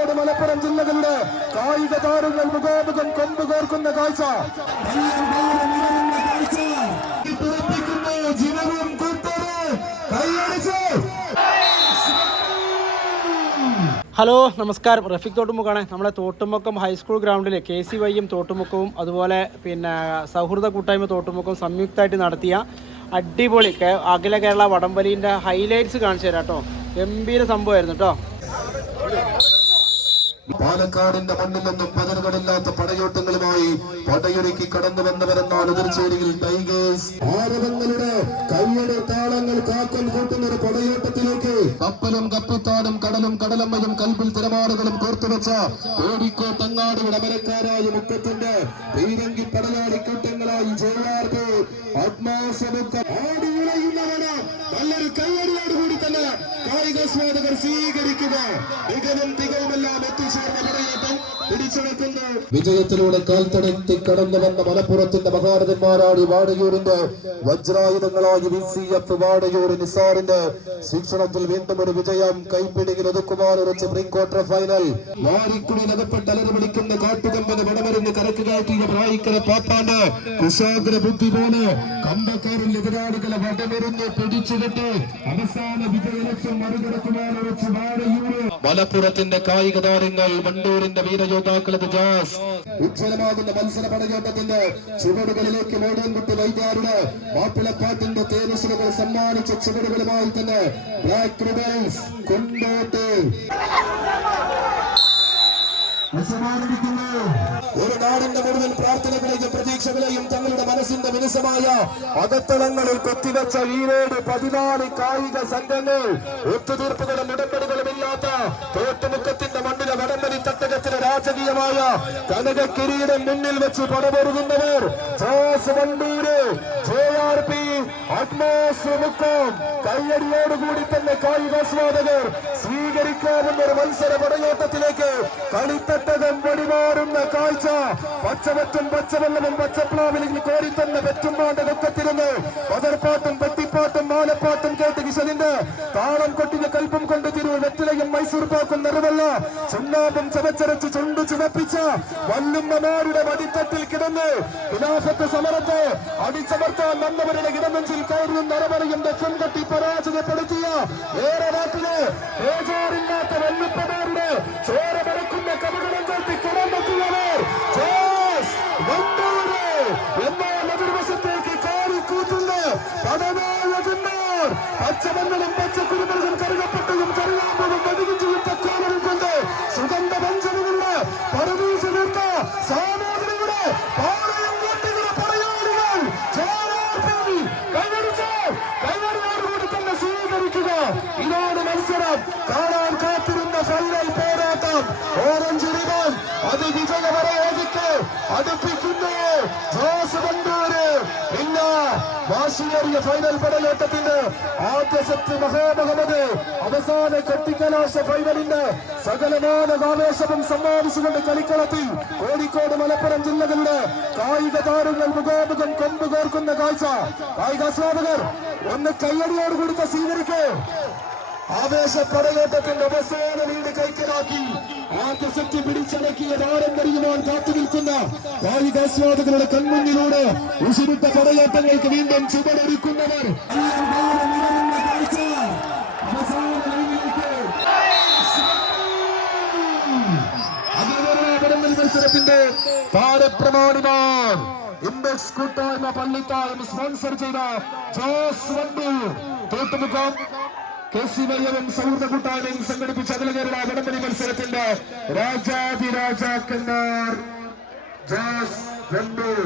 കോഴിക്കോട് മലപ്പുറം ജില്ലകളുടെ കായിക താരങ്ങൾ മുഖാമുഖം കൊമ്പ് കോർക്കുന്ന കാഴ്ച. ജീവനും ഹലോ നമസ്കാരം. റഫീഖ് തോട്ടുമുക്കാണ്. നമ്മളെ തോട്ടുമുക്കം ഹൈസ്കൂൾ ഗ്രൗണ്ടിൽ കെ സി വൈയും തോട്ടുമുക്കവും അതുപോലെ പിന്നെ സൗഹൃദ കൂട്ടായ്മ തോട്ടുമുക്കവും സംയുക്തമായിട്ട് നടത്തിയ അടിപൊളി അഖില കേരള വടംവലീന്റെ ഹൈലൈറ്റ്സ് കാണിച്ചു തരാം കേട്ടോ. ഗംഭീര സംഭവമായിരുന്നു കേട്ടോ. പാലക്കാടിന്റെ മണ്ണിൽ നിന്നും പതറുകളില്ലാത്ത പടയോട്ടങ്ങളുമായി പടയൊരുക്കി കടന്നു വന്നവരെന്നാൽ എതിർച്ചേരിയിൽ ടൈഗേഴ്സ് ആരവങ്ങളുടെ കയ്യടി താളങ്ങൾ കാക്കൽ കൂട്ടുന്ന ഒരു പടയോട്ടത്തിലേക്ക് കപ്പലും കപ്പിത്താനും കടലും കടലമ്മയും കൽപ്പിൽ തിരമാറുകളും കോർത്തുവെച്ച കോഴിക്കോട്ടങ്ങാടിയുടെ അമരക്കാരായ മുക്കത്തിന്റെ പീരങ്കി പടയാളി കൂട്ടങ്ങളായി ജയാർക്ക് ആടി ആടിയുറയുന്നവന് നല്ലൊരു കയ്യടിയോടുകൂടി തന്നെ കായികാസ്വാദകർ സ്വീകരിക്കുക. മികവും തികവുമെല്ലാം എത്തിച്ചേർന്ന പിടിച്ചെടുക്കുന്നു വിജയത്തിലൂടെ കാൽത്തടത്തി കടന്നു വന്ന മലപ്പുറത്തിന്റെ മഹാരഥന്മാരാണ് വാടയൂരിന്റെ വജ്രായുധങ്ങളായി വി സി എഫ് വാടയൂർ നിസാറിന്റെ ശിക്ഷണത്തിൽ വീണ്ടും ഒരു വിജയം. കൈപ്പിടിയിൽ ഒതുക്കുവാൻ ഉറച്ച് പ്രീ ക്വാർട്ടർ ഫൈനൽ. മാറിക്കുടിയിൽ അകപ്പെട്ട് അലറി വിളിക്കുന്ന കാട്ടുകമ്പന് വടമരുന്ന് കരക്ക് കാട്ടിയ പ്രായിക്കര പാപ്പാണ് കുശാഗ്ര ബുദ്ധി പോലെ കമ്പക്കാരിൽ എതിരാളികളെ വടമരുന്ന് പിടിച്ചുകെട്ട് അവസാന വിജയലക്ഷ്യം മറികടക്കുവാൻ ഉറച്ച് വാടയൂർ മലപ്പുറത്തിന്റെ കായിക താരങ്ങൾ വണ്ടൂരിന്റെ വീരയോദ്ധാക്കളത് ജാസ് ഉജ്ജ്വലമാകുന്ന മത്സര പടയോട്ടത്തിന്റെ ചുവടുകളിലേക്ക് മോടിയൻകുട്ടി വൈദ്യാരുടെ മാപ്പിളപ്പാട്ടിന്റെ തേനശ്വരകൾ സമ്മാനിച്ച ചുവടുകളുമായി തന്നെ ബ്ലാക്ക് റിബൽസ് കൊണ്ടോട്ട്. ഒരു നാടിന്റെ മുഴുവൻ പ്രാർത്ഥനകളെയും പ്രതീക്ഷകളെയും തങ്ങളുടെ മനസ്സിന്റെ മിനുസമായ അകത്തളങ്ങളിൽ കൊത്തിവെച്ച ഈരോട് പതിനാല് കായിക സംഘങ്ങൾ ഒത്തുതീർപ്പുകളും ഉടമ്പടികളും ഇല്ലാത്ത തോട്ടുമുക്കത്തിന്റെ തട്ടകത്തിലെ രാജകീയമായ കനക കിരീടം മുന്നിൽ വെച്ച് പടപൊരുകുന്നവർ Jose Wandoor J R P Atmos Mukkam. കയ്യടിയോടുകൂടി തന്നെ കായികാസ്വാദകർ സ്വീകരിക്കാവുന്ന ഒരു മത്സര പടയോട്ടത്തിലേക്ക് കളിത്തട്ടകം വെടിമാറുന്ന കാഴ്ച. പച്ചവറ്റും പച്ചവെള്ളവും പച്ചപ്ലാവിലിൽ കോരിത്തന്ന വെറ്റുമാണ്ട കൊക്കത്തിരുന്ന് പതർപ്പാട്ടും പെട്ടിപ്പാട്ടും മാലപ്പാട്ടും കിശലിന്റെ താളം കൊട്ടിയ കൽപ്പം കൊണ്ട് തിരു വെറ്റിലയും മൈസൂർ പാക്കും നിറവല്ല. ചുണ്ണാമ്പും ചവച്ചരച്ച് ചുണ്ടു ചുവപ്പിച്ച വല്ലുമ്മമാരുടെ മടിത്തട്ടിൽ കിടന്ന് ഖിലാഫത്ത് സമരത്തെ അടിച്ചമർത്താൻ വന്നവരുടെ ഇടനെഞ്ചിൽ കയറിയും നിറവറിയും ദക്ഷം കെട്ടി പരാജയപ്പെടുത്തിയ ഏറെ നാട്ടിലെ ഏജാറില്ലാത്ത വല്ലുപ്പമാരുടെ ചോര പച്ചമണ്ണലും പച്ചക്കുരുമലും കറുകപ്പെട്ടതും കറുകാമ്പും വെടികിഞ്ചും തക്കാലും കൊണ്ട് സുഗന്ധ പഞ്ചമുള്ള പരദൂഷ തീർത്ത സാമൂതിരിയുടെ പാളയം കൂട്ടുന്ന പടയാളികൾ ജയരാജി കൈവരിച്ച് കൈവരിയോടുകൂടി തന്നെ സ്വീകരിക്കുക. ഇതാണ് മത്സരം. കാത്തിരുന്ന ഫൈനൽ പോരാട്ടം. ഓറഞ്ച് റിബൺ അത് വിജയപരാജയ്ക്ക് അടുപ്പിക്കുന്നു വാശിയേറിയ ഫൈനൽ പടയോട്ടത്തിന്റെ ആദ്യ സെറ്റ് മഹാമുഹമ്മദ് അവസാന കൊട്ടിക്കലാശ ഫൈനലിന്റെ സകലമാന ആവേശവും സമ്മാനിച്ചുകൊണ്ട് കളിക്കളത്തിൽ കോഴിക്കോട് മലപ്പുറം ജില്ലകളുടെ കായിക താരങ്ങൾ മുഖാമുഖം കൊമ്പ് കോർക്കുന്ന കാഴ്ച. കായികാസ്വാദകർ ഒന്ന് കയ്യടിയോട് കൊടുത്ത സ്വീകരിക്കേ. ആവേശ പടയോട്ടത്തിന്റെ അവസാന ആദ്യ പിടിച്ചടക്കിയ പിടിച്ചടക്കിയ പാരമ്പര്യമാൻ കാത്തു നിൽക്കുന്ന കായികാസ്വാദകരുടെ കൺമുന്നിലൂടെ ഉശിരിട്ട പടയാട്ടങ്ങൾക്ക് വീണ്ടും ചുവടൊരുക്കുന്നവർ മത്സരത്തിന്റെ താരപ്രമാണിമാർ സ്പോൺസർ ചെയ്ത ജോസ് വണ്ടൂർ. തോട്ടുമുഖം കെ സി വയ്യവും സൗഹൃദ കൂട്ടായ്മയും സംഘടിപ്പിച്ച അഖില കേരള വടംവലി മത്സരത്തിന്റെ രാജാതിരാജാക്കന്മാർ ജോസ് വണ്ടൂർ